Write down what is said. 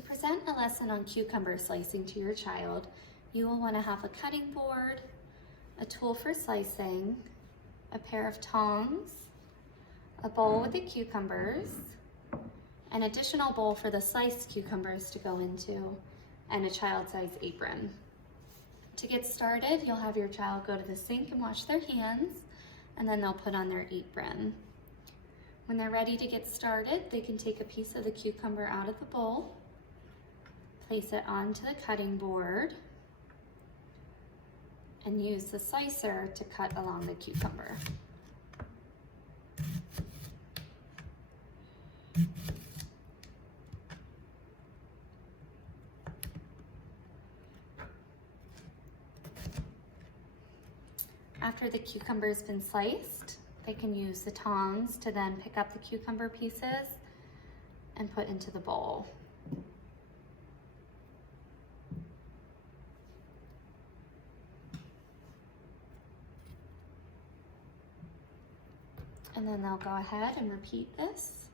To present a lesson on cucumber slicing to your child, you will want to have a cutting board, a tool for slicing, a pair of tongs, a bowl with the cucumbers, an additional bowl for the sliced cucumbers to go into, and a child-size apron. To get started, you'll have your child go to the sink and wash their hands, and then they'll put on their apron. When they're ready to get started, they can take a piece of the cucumber out of the bowl, place it onto the cutting board, and use the slicer to cut along the cucumber. After the cucumber's been sliced, they can use the tongs to then pick up the cucumber pieces and put into the bowl. And then they'll go ahead and repeat this.